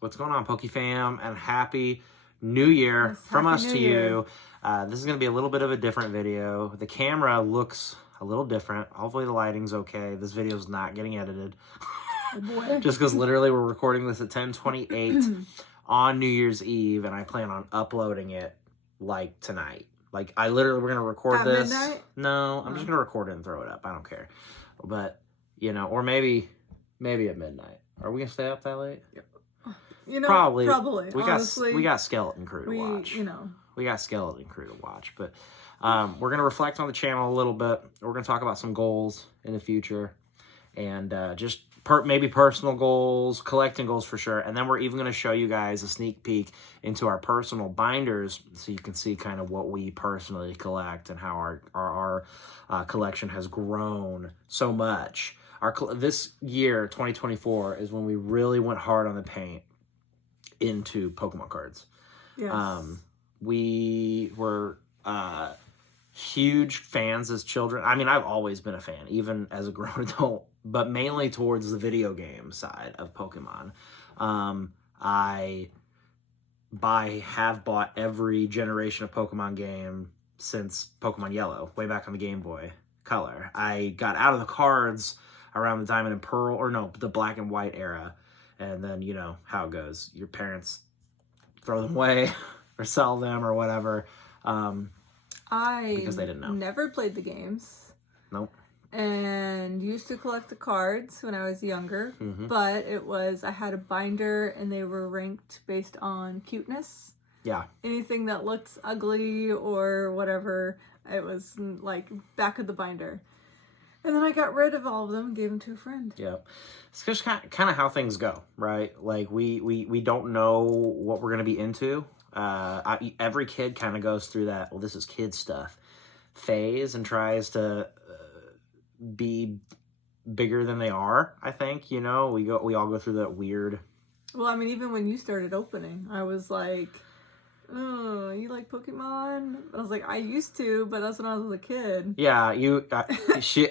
What's going on, PokeFam? And happy New Year from us to you. This is going to be a little bit of a different video. The camera looks a little different. Hopefully the lighting's okay. This video is not getting edited. Just because literally we're recording this at 10:28 on New Year's Eve, and I plan on uploading it like tonight. Like we're going to record this. Midnight? No, I'm just going to record it and throw it up. I don't care. But, you know, or maybe at midnight. Are we going to stay up that late? Yeah. You know, probably. Honestly, We got Skeleton Crew to watch. You know. We got Skeleton Crew to watch. But we're going to reflect on the channel a little bit. We're going to talk about some goals in the future. And just maybe personal goals, collecting goals for sure. And then we're even going to show you guys a sneak peek into our personal binders so you can see kind of what we personally collect and how our collection has grown so much. This year, 2024, is when we really went hard on the paint into Pokemon cards. Yes. We were huge fans as children. I mean, I've always been a fan, even as a grown adult, but mainly towards the video game side of Pokemon. I have bought every generation of Pokemon game since Pokemon Yellow, way back on the Game Boy Color. I got out of the cards around the Diamond and Pearl, or no, the Black and White era. And then, you know how it goes. Your parents throw them away or sell them or whatever. Because they didn't know. Never played the games. Nope. And used to collect the cards when I was younger. Mm-hmm. But I had a binder and they were ranked based on cuteness. Yeah. Anything that looked ugly or whatever, it was like back of the binder. And then I got rid of all of them and gave them to a friend. Yeah. It's just kind of how things go, right? Like, we don't know what we're going to be into. Every kid kind of goes through that, well, this is kid stuff, phase and tries to be bigger than they are, I think. You know, we all go through that weird... Well, I mean, even when you started opening, I was like... Oh, you like Pokemon? I was like, I used to, but that's when I was a kid. Yeah,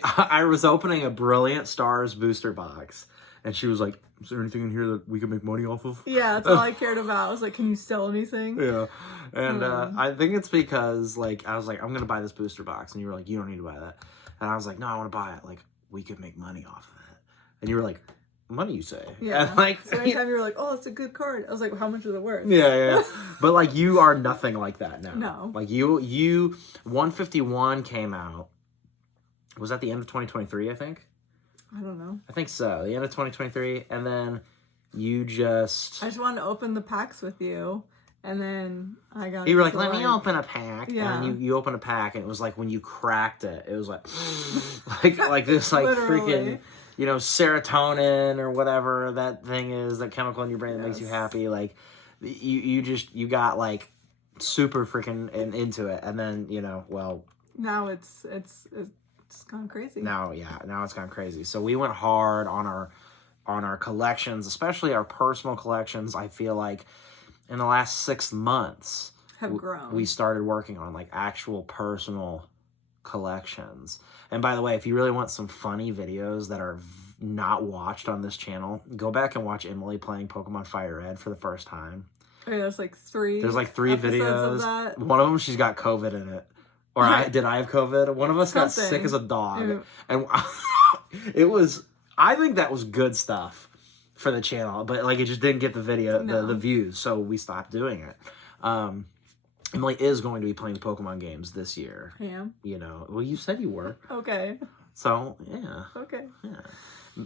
I was opening a Brilliant Stars booster box, and she was like, is there anything in here that we can make money off of? Yeah, that's all I cared about. I was like, can you sell anything? Yeah, and I think it's because, like, I was like, I'm going to buy this booster box, and you were like, you don't need to buy that. And I was like, no, I want to buy it. Like, we could make money off of it. And you were like, money, you say? Yeah. And like, so anytime you were like, oh, it's a good card. I was like, well, how much is it worth? Yeah. But like, you are nothing like that now. No. Like you 151 came out. Was that the end of 2023, I think? I don't know. I think so. The end of 2023. And then you I just wanted to open the packs with you. And then I got... You were like, let me open a pack. Yeah. And then you opened a pack, and it was like when you cracked it, it was like, like this, like freaking... You know, serotonin or whatever that thing is, that chemical in your brain that makes you happy. Like, you got like super freaking into it, and then now it's gone crazy. Now it's gone crazy. So we went hard on our collections, especially our personal collections. I feel like in the last 6 months have grown. We started working on like actual personal collections. And by the way, if you really want some funny videos that are not watched on this channel, go back and watch Emily playing Pokemon Fire Red for the first time. Oh, yeah, there's like 3 videos of that. One of them, she's got COVID in it, or did I have COVID? One of us got sick as a dog. And it was, I think that was good stuff for the channel, but like it just didn't get the video, the views, so we stopped doing it. Emily is going to be playing Pokemon games this year. Yeah. You know, well, you said you were. Okay. So, yeah. Okay. Yeah.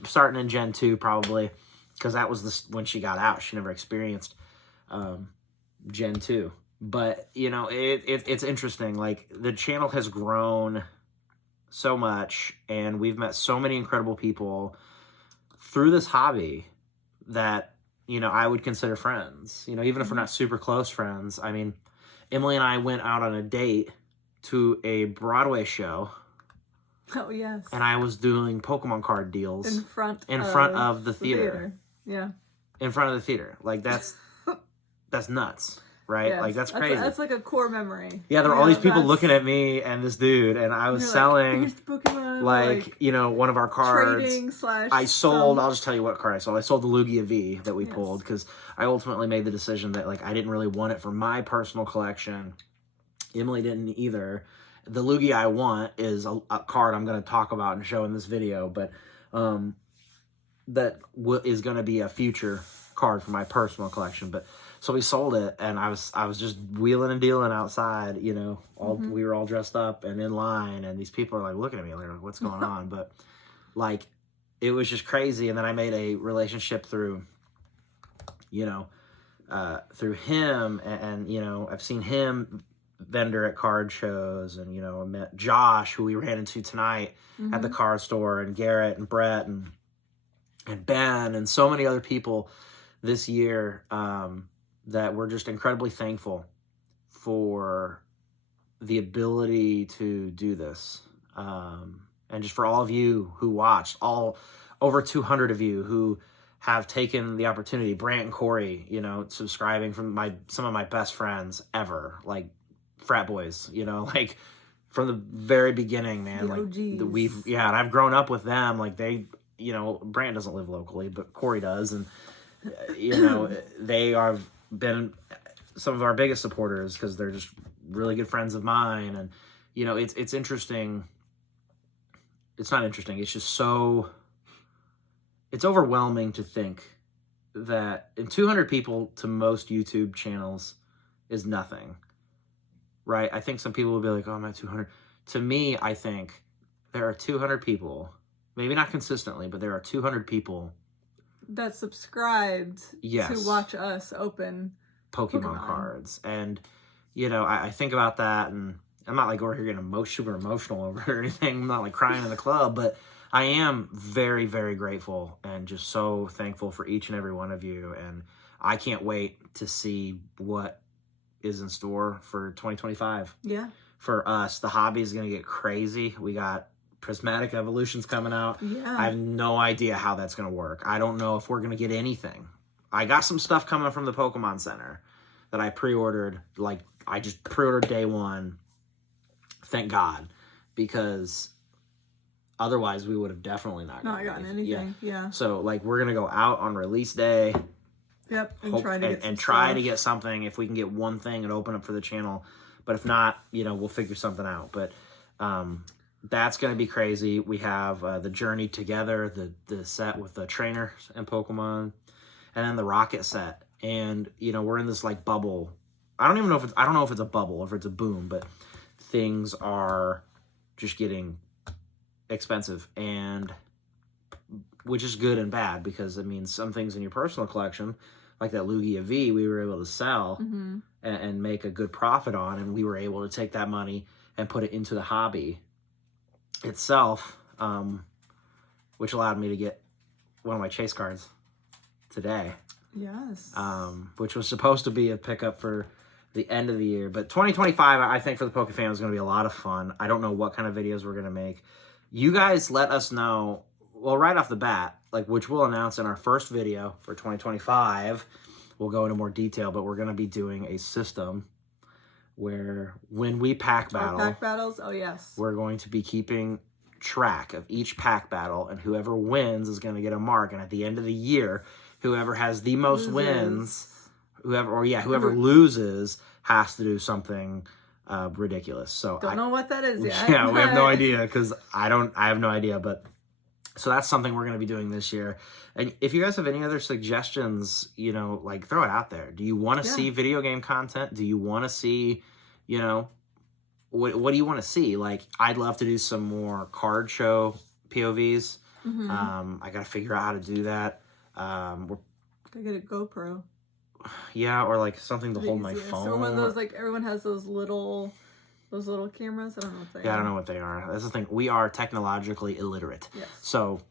Starting in Gen 2, probably, because that was when she got out. She never experienced Gen 2. But, you know, it's interesting. Like, the channel has grown so much, and we've met so many incredible people through this hobby that, you know, I would consider friends. You know, even if we're not super close friends. I mean... Emily and I went out on a date to a Broadway show. Oh, yes. And I was doing Pokemon card deals. In front of the theater. Yeah. In front of the theater. Like, that's nuts. right? Yes. Like that's crazy. That's like a core memory. Yeah, there are all these people that's- looking at me and this dude, and I was You're selling here's the Pokemon, like you know, one of our cards. trading slash. I sold. I'll just tell you what card I sold. I sold the Lugia V that we Yes. pulled because I ultimately made the decision that like I didn't really want it for my personal collection. Emily didn't either. The Lugia I want is a card I'm going to talk about and show in this video, but that is going to be a future card for my personal collection. But so we sold it, and I was just wheeling and dealing outside. You know, we were all dressed up and in line, and these people are like looking at me like, "What's going on?" But like, it was just crazy. And then I made a relationship through, you know, through him, and you know, I've seen him vendor at card shows, and you know, I met Josh, who we ran into tonight at the card store, and Garrett and Brett and Ben and so many other people this year that we're just incredibly thankful for the ability to do this, and just for all of you who watched, all over 200 of you who have taken the opportunity, Brant and Corey, you know, subscribing from some of my best friends ever, like frat boys, you know, like from the very beginning, man. The OGs. And I've grown up with them. Like they, you know, Brant doesn't live locally, but Corey does, and you know, they have been some of our biggest supporters because they're just really good friends of mine. And you know, it's interesting. It's not interesting. It's just so. It's overwhelming to think that 200 people to most YouTube channels is nothing, right? I think some people will be like, oh, I'm at 200. To me, I think there are 200 people, maybe not consistently, but there are 200 people that subscribed to watch us open Pokemon cards. And, you know, I think about that, and I'm not like over here getting super emotional over it or anything. I'm not like crying in the club, but I am very, very grateful and just so thankful for each and every one of you. And I can't wait to see what is in store for 2025. Yeah. For us, the hobby is going to get crazy. We got Prismatic Evolutions coming out. Yeah. I have no idea how that's going to work. I don't know if we're going to get anything. I got some stuff coming from the Pokemon Center that I pre-ordered. Like, I just pre-ordered day one. Thank God. Because otherwise, we would have definitely not gotten anything. Yeah. So, like, we're going to go out on release day. Yep. And try to get something. If we can get one thing and open up for the channel. But if not, you know, we'll figure something out. But that's going to be crazy. We have the Journey Together, the set with the trainers and Pokemon. And then the Rocket set. And, you know, we're in this, like, bubble. I don't know if it's a bubble or if it's a boom. But things are just getting expensive, and which is good and bad, because it means some things in your personal collection, like that Lugia V, we were able to sell and make a good profit on, and we were able to take that money and put it into the hobby itself, which allowed me to get one of my chase cards today. Yes. Which was supposed to be a pickup for the end of the year, but 2025, I think for the PokeFam is going to be a lot of fun. I don't know what kind of videos we're going to make. You guys let us know, well, right off the bat, like, which we'll announce in our first video for 2025. We'll go into more detail, but we're going to be doing a system where when we pack battle, pack battles, oh yes, we're going to be keeping track of each pack battle, and whoever wins is going to get a mark. And at the end of the year, whoever has the most wins, whoever loses has to do something ridiculous. So don't know what that is yet. Yeah, we have no idea, because I have no idea. But so that's something we're going to be doing this year. And if you guys have any other suggestions, you know, like, throw it out there. Do you want to see video game content? Do you want to see, you know, what do you want to see? Like, I'd love to do some more card show POVs. I got to figure out how to do that. Gotta get a GoPro. Yeah, or like something to hold my phone. So one of those, like, everyone has those little cameras. I don't know what they are. Yeah, I don't know what they are. That's the thing. We are technologically illiterate. Yes. So,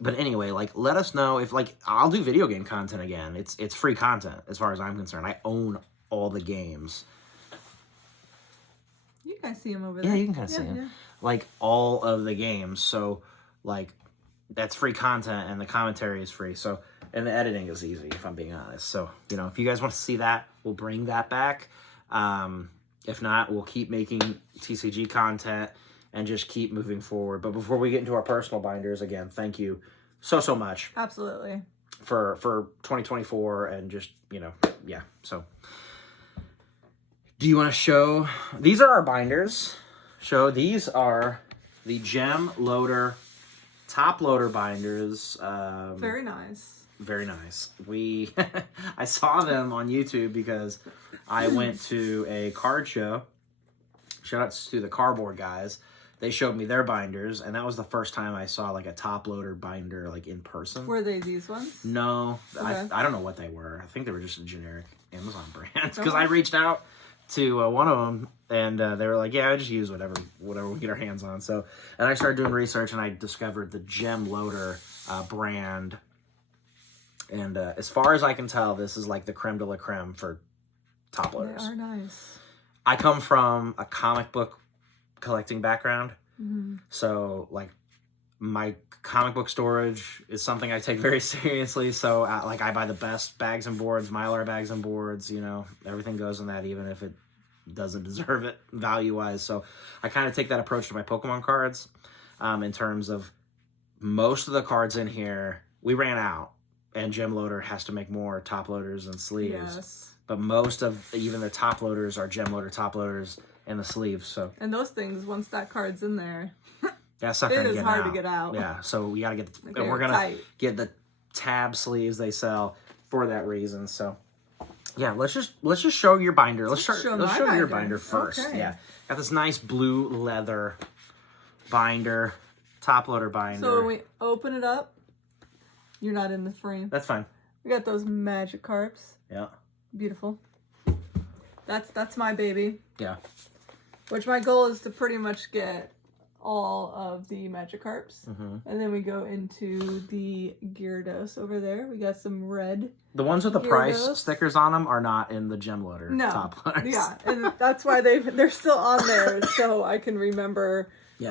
but anyway, like, let us know if, like, I'll do video game content again. It's free content as far as I'm concerned. I own all the games. You guys see them over there. Yeah, you can kind of see them. Yeah. Like, all of the games. So, like, that's free content, and the commentary is free. So, And the editing is easy, if I'm being honest. So, you know, if you guys want to see that, we'll bring that back. If not, we'll keep making TCG content and just keep moving forward. But before we get into our personal binders, again, thank you so much Absolutely. for 2024 and just, you know, yeah. So, do you want to show? These are our binders. These are the Gem Loader top loader binders. Very nice. Very nice. I saw them on YouTube because I went to a card show. Shout outs to the Cardboard guys. They showed me their binders, and that was the first time I saw like a top loader binder like in person. Were they these ones? No, Okay. I don't know what they were. I think they were just a generic Amazon brand because I reached out to one of them, and they were like, "Yeah, I just use whatever we get our hands on." So, and I started doing research, and I discovered the Gem Loader brand. And as far as I can tell, this is like the creme de la creme for top loaders. They are nice. I come from a comic book collecting background. Mm-hmm. So, like, my comic book storage is something I take very seriously. So, I buy the best bags and boards, Mylar bags and boards, you know, everything goes in that, even if it doesn't deserve it value-wise. So, I kind of take that approach to my Pokemon cards in terms of most of the cards in here, we ran out. And Gem Loader has to make more top loaders and sleeves. Yes. But most of even the top loaders are Gem Loader top loaders and the sleeves. So And those things, once that card's in there, that's not it gonna is get hard out. to get out. Yeah, so we gotta get, Like, and we're they're gonna tight. get the tab sleeves they sell for that reason. So yeah, let's just show your binder. Let's show my your binder. binder first. Okay. Yeah, got this nice blue leather binder, top loader binder. So when we open it up, you're not in the frame. That's fine. We got those Magikarps. Yeah. Beautiful. That's my baby. Yeah. Which my goal is to pretty much get all of the Magikarps. Mm-hmm. And then we go into the Gyarados over there. We got some red. The ones with the price Gyarados. stickers on them are not in the Gem Loader top loaders. Yeah, and that's why they're still on there, so I can remember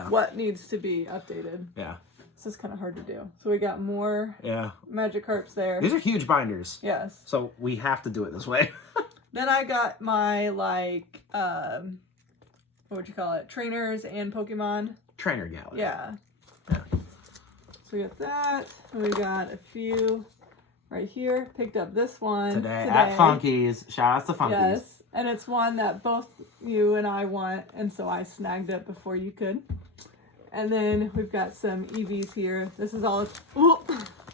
what needs to be updated. Yeah. This is kind of hard to do. So we got more Magikarps there. These are huge binders. Yes. So we have to do it this way. Then I got my, like, what would you call it? Trainers and Pokemon. Trainer Gallery. Yeah. Yeah. So we got that. And we got a few right here. Picked up this one Today. At Funkies. Shout out to Funkies. Yes. And it's one that both you and I want. And so I snagged it before you could. And then we've got some EVs here. This is all it's... Ooh,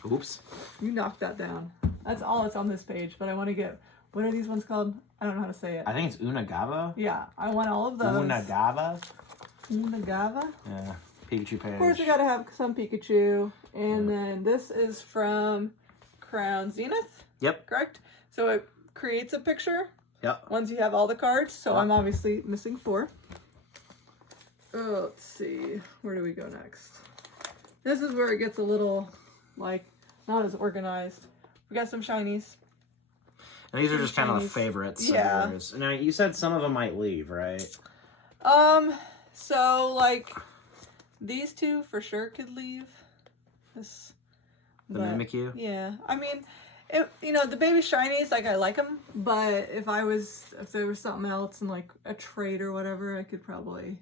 Oops. you knocked that down. That's all it's on this page. But I want to get... What are these ones called? I don't know how to say it. I think it's Unagava. Yeah, I want all of those. Unagava. Unagava? Yeah. Pikachu page. Of course, you gotta have some Pikachu. And then this is from Crown Zenith. Yep. Correct? So it creates a picture Yep. once you have all the cards. So Yep. I'm obviously missing 4. Oh, let's see. Where do we go next? This is where it gets a little, like, not as organized. We got some shinies. And these are just kind of the Shinies. favorites Yeah. of yours. Now, you said some of them might leave, right? So, like, these two for sure could leave. This. The but, Mimikyu? Yeah. I mean, the baby shinies, like, I like them. But if there was something else and, like, a trait or whatever, I could probably,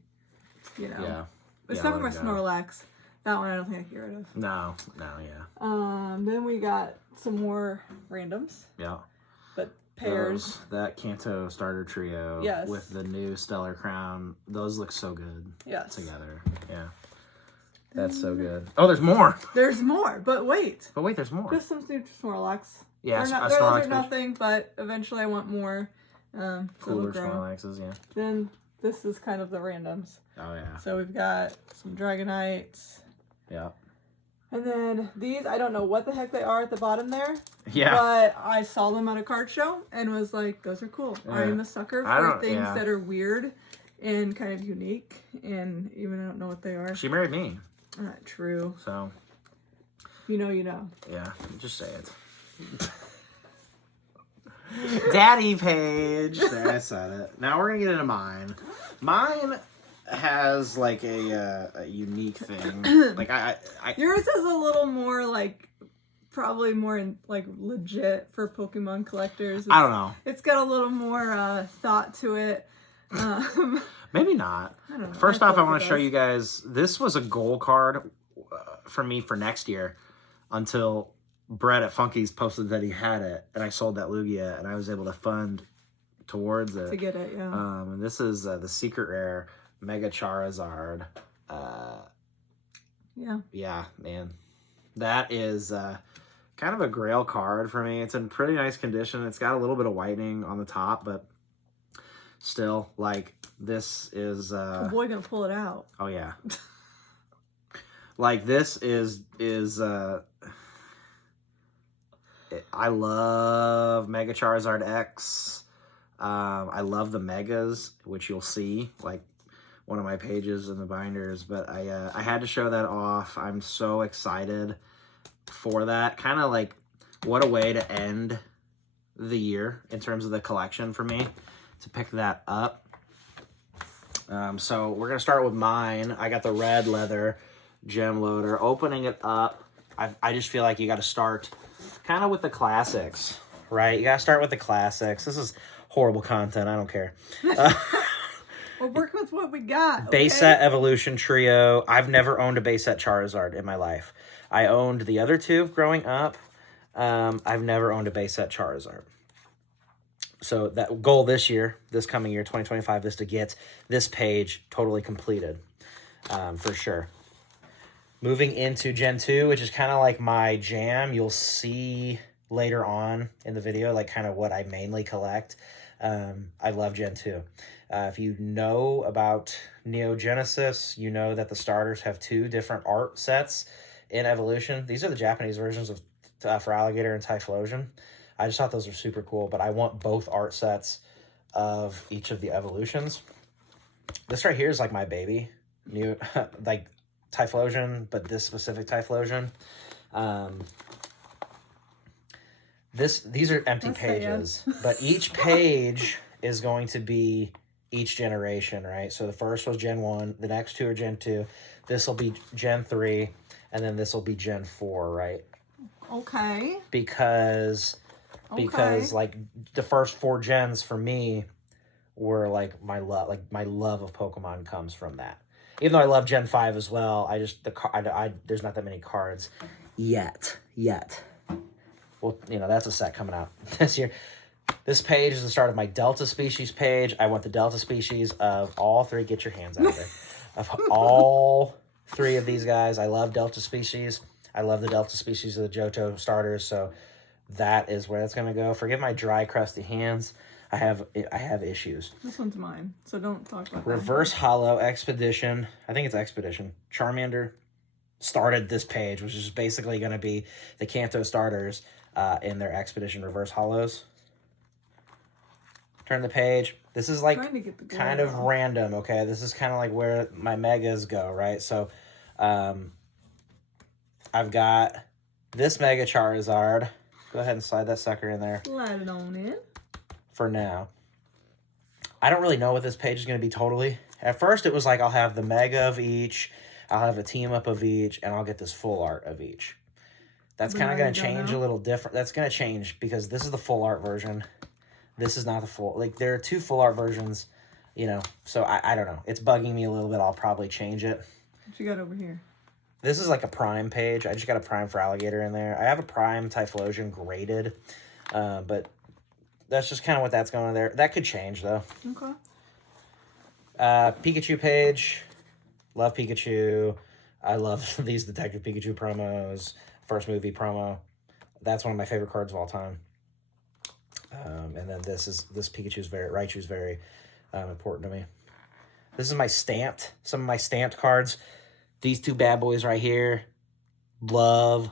Yeah. Except for my let it go. Snorlax. That one I don't think I can get rid of. No, yeah. Then we got some more randoms. Yeah. But pairs. That Kanto starter trio Yes. with the new Stellar Crown, those look so good Yes. together. Yeah. That's so good. Oh, there's more. There's more, but wait. But wait, there's more. Just some new Snorlax. Yeah, Those Snorlax are page. nothing, but eventually I want more. So Cooler we'll grow. Snorlaxes, yeah. Then this is kind of the randoms. Oh, yeah. So we've got some Dragonites. Yeah. And then these, I don't know what the heck they are at the bottom there. Yeah. But I saw them at a card show and was like, those are cool. Yeah. I'm a sucker I for don't- things yeah. that are weird and kind of unique. And even I don't know what they are. She married me, Not true. so You know. yeah, just say it. Daddy Page. There, I said it. Now we're gonna get into mine. Mine has like a unique thing. Like I Yours is a little more like probably more like legit for Pokemon collectors. I don't know. It's got a little more thought to it. Maybe not. I don't know. First off, I want to show does. you guys, this was a goal card for me for next year until Brett at Funky's posted that he had it, and I sold that Lugia, and I was able to fund towards it. To get it, yeah. And this is the Secret Rare Mega Charizard. Yeah, man. That is kind of a grail card for me. It's in pretty nice condition. It's got a little bit of whitening on the top, but still, like, this is... the boy gonna pull it out. Oh, yeah. Like, this is I love Mega Charizard X. I love the Megas, which you'll see, like, one of my pages in the binders, but I had to show that off. I'm so excited for that. Kind of like, what a way to end the year in terms of the collection for me, to pick that up. So we're going to start with mine. I got the red leather gem loader. Opening it up, I just feel like you got to start kind of with the classics, right? You got to start with the classics. This is horrible content. I don't care. We're working with what we got. Base set Evolution Trio. I've never owned a base set Charizard in my life. I owned the other two growing up. I've never owned a base set Charizard. So that goal this year, this coming year, 2025, is to get this page totally completed, for sure. Moving into Gen 2, which is kind of like my jam. You'll see later on in the video, like, kind of what I mainly collect. I love Gen 2. If you know about Neo Genesis, you know that the starters have two different art sets in Evolution. These are the Japanese versions of for Alligator and Typhlosion. I just thought those were super cool, but I want both art sets of each of the evolutions. This right here is like my baby. New, like Typhlosion, but this specific Typhlosion. These are empty That's pages, but each page is going to be each generation, right? So the first was Gen 1, the next two are Gen 2, this will be Gen 3, and then this will be Gen 4, right? Okay. Because like the first 4 gens for me were like my love of Pokemon comes from that. Even though I love Gen 5 as well, I just there's not that many cards yet. Well, you know, that's a set coming out this year. This page is the start of my Delta Species page. I want the Delta Species of all 3. Get your hands out there. Of all 3 of these guys. I love Delta Species. I love the Delta Species of the Johto starters. So that is where that's going to go. Forgive my dry, crusty hands. I have issues. This one's mine, so don't talk about Reverse Hollow Expedition. I think it's Expedition. Charmander started this page, which is basically going to be the Kanto starters in their Expedition Reverse Hollows. Turn the page. This is like kind of random, okay? This is kind of like where my megas go, right? So I've got this Mega Charizard. Go ahead and slide that sucker in there. Slide it on in. For now. I don't really know what this page is going to be totally. At first, it was like I'll have the Mega of each, I'll have a team up of each, and I'll get this full art of each. That's kind of going to change a little different. That's going to change because this is the full art version. This is not the full. Like, there are 2 full art versions, you know. So, I don't know. It's bugging me a little bit. I'll probably change it. What you got over here? This is like a Prime page. I just got a Prime for Alligator in there. I have a Prime Typhlosion graded, but that's just kind of what that's going on there. That could change, though. Okay. Pikachu page. Love Pikachu. I love these Detective Pikachu promos. First movie promo. That's one of my favorite cards of all time. And then this Raichu's very important to me. This is some of my stamped cards. These 2 bad boys right here. Love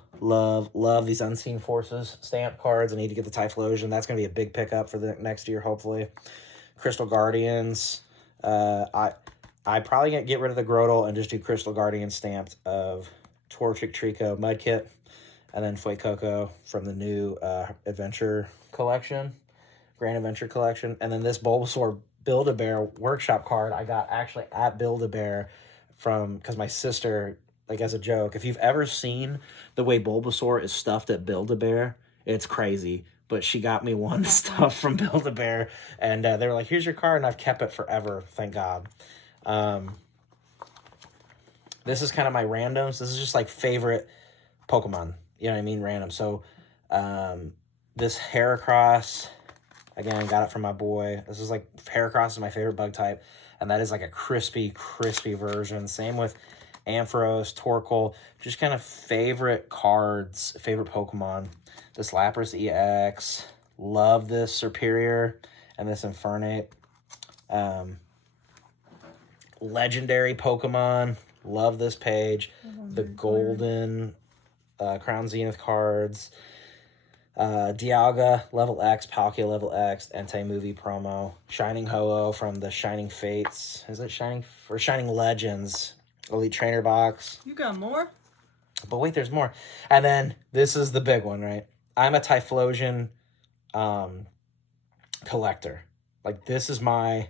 these Unseen Forces stamped cards. I need to get the Typhlosion. That's going to be a big pickup for the next year, hopefully. Crystal Guardians. I probably going to get rid of the Grotle and just do Crystal Guardian stamped of Torchic, Trico, Mudkip, and then Fuecoco from the new Adventure Collection, Grand Adventure Collection. And then this Bulbasaur Build-A-Bear workshop card I got actually at Build-A-Bear because my sister like as a joke, if you've ever seen the way Bulbasaur is stuffed at Build-A-Bear, it's crazy. But she got me one stuff from Build-A-Bear, and they were like, here's your card, and I've kept it forever, thank God. This is kind of my randoms. This is just like favorite Pokemon. You know what I mean? Random. So this Heracross, again, got it from my boy. This is like, Heracross is my favorite bug type. And that is like a crispy version. Same with Ampharos, Torkoal. Just kind of favorite cards, favorite Pokemon. This Lapras EX. Love this Superior and this Infernape. Legendary Pokemon. Love this page. The golden Crown Zenith cards. Dialga, level X, Palkia, level X, Entei movie promo. Shining Ho-Oh from the Shining Fates. Is it Shining or Shining Legends? Elite Trainer box. You got more? But wait, there's more. And then this is the big one, right? I'm a Typhlosion collector. Like, this is my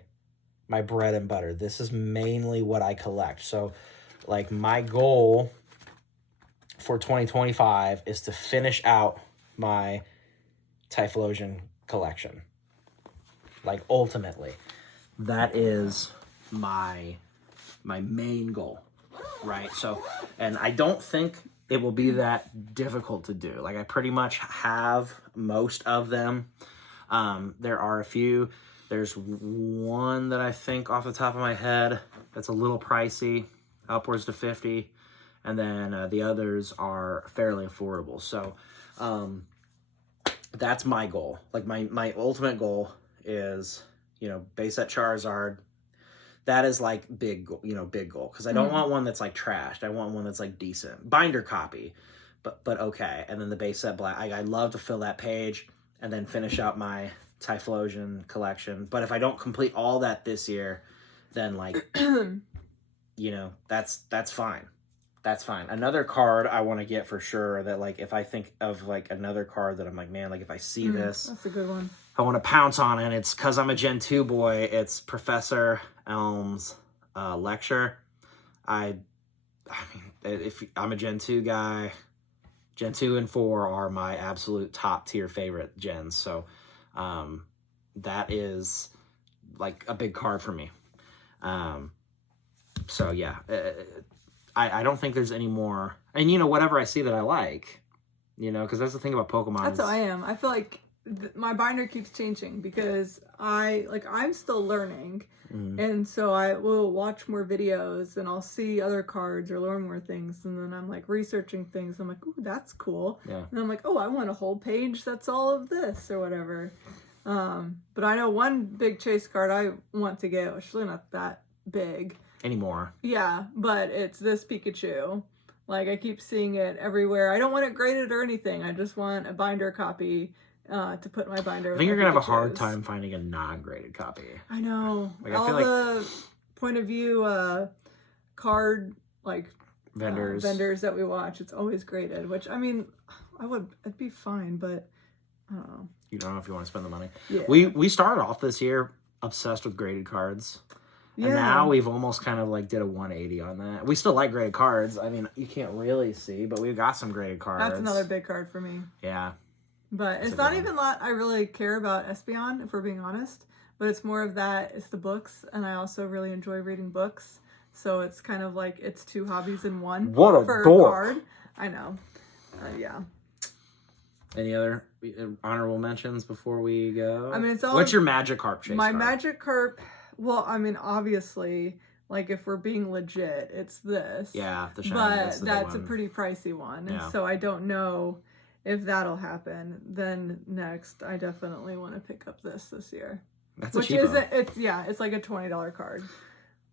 bread and butter. This is mainly what I collect. So, like, my goal for 2025 is to finish out my Typhlosion collection. Like, ultimately, that is my main goal, right? So, and I don't think it will be that difficult to do. Like, I pretty much have most of them. There are a few. There's one that I think off the top of my head that's a little pricey, upwards to $50, and then the others are fairly affordable. So, that's my goal. Like, my ultimate goal is, base set Charizard. That is like big goal, big goal. Because I don't want one that's like trashed. I want one that's like decent. Binder copy, but okay. And then the base set black. I'd love to fill that page and then finish out my Typhlosion collection. But if I don't complete all that this year, then like, that's fine. That's fine. Another card I want to get for sure that, like, if I think of, like, another card that I'm like, man, like, if I see this, that's a good one. I want to pounce on it. It's because I'm a Gen 2 boy. It's Professor Elm's lecture. I mean, if I'm a Gen 2 guy, Gen 2 and 4 are my absolute top tier favorite gens. So that is, like, a big card for me. So, yeah. I don't think there's any more. And, whatever I see that I like, because that's the thing about Pokemon. That's how I am. I feel like my binder keeps changing because I'm still learning. And so I will watch more videos and I'll see other cards or learn more things. And then I'm like researching things. I'm like, ooh, that's cool. Yeah. And I'm like, oh, I want a whole page that's all of this or whatever. But I know one big chase card I want to get, which is really not that big anymore. Yeah, but it's this Pikachu. Like, I keep seeing it everywhere. I don't want it graded or anything. I just want a binder copy to put in my binder. I think you're going to have a hard time finding a non-graded copy. I know. Like, all the point of view card, vendors that we watch, it's always graded, which, I mean, it'd be fine, but I don't know. You don't know if you want to spend the money. Yeah. We started off this year obsessed with graded cards. Yeah. And now we've almost kind of like did a 180 on that. We still like graded cards. I mean, you can't really see, but we've got some graded cards. That's another big card for me. Yeah. But it's not even a lot I really care about Espeon, if we're being honest. But it's more of that, it's the books. And I also really enjoy reading books. So it's kind of like it's two hobbies in one. What a for dork. A card. I know. Yeah. Any other honorable mentions before we go? I mean, it's all... What's your Magikarp chase My card? Magikarp... Well, I mean, obviously, like, if we're being legit, it's this. Yeah, the shiny. But that's a pretty pricey one. And so I don't know if that'll happen. Then next, I definitely want to pick up this year. That's a cheapo. It's like a $20 card.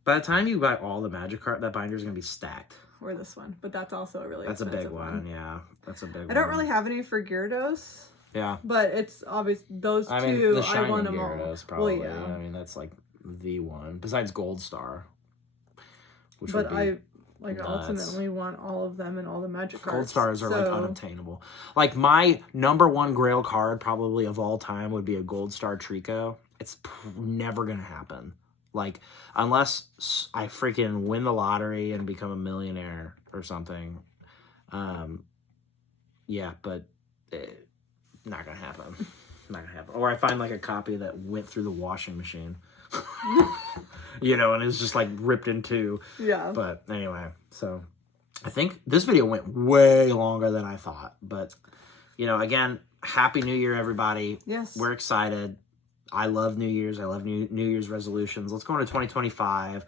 By the time you buy all the Magikarp, that binder is going to be stacked. Or this one. But that's also a really That's a expensive big one, yeah. That's a big one. I don't really have any for Gyarados. Yeah. But it's obvious, those I mean, two, the I want them Gyarados, all. probably. Well, yeah. I mean, that's like the one. Besides Gold Star. But I ultimately want all of them and all the Magic cards. Gold Stars are like unobtainable. Like, my number one Grail card probably of all time would be a Gold Star Trico. It's never going to happen. Like, unless I freaking win the lottery and become a millionaire or something. Yeah, but not gonna happen. Not gonna happen. Or I find like a copy that went through the washing machine. You know, and it's just like ripped in two. Yeah. But anyway, so I think this video went way longer than I thought. But, you know, again, Happy New Year, everybody. Yes. We're excited. I love New Year's. I love New Year's resolutions. Let's go into 2025.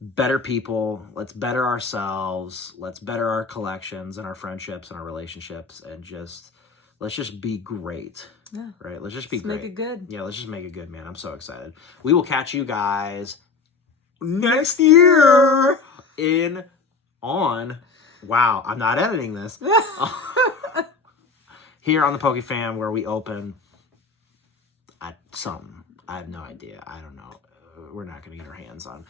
Better people. Let's better ourselves. Let's better our collections and our friendships and our relationships. And let's just be great. Yeah. Right? Let's just be Let's great. make it good. Yeah, let's just make it good, man. I'm so excited. We will catch you guys next year wow, I'm not editing this. Here on the Poke Fam, where we open something. I have no idea. I don't know. We're not going to get our hands on,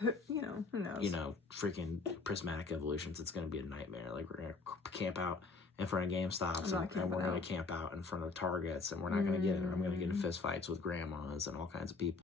You know, who knows? you know, freaking Prismatic Evolutions. It's going to be a nightmare. Like, we're going to camp out in front of GameStops, and we're going to camp out in front of Targets, and we're not going to get it. I'm going to get in fist fights with grandmas and all kinds of people.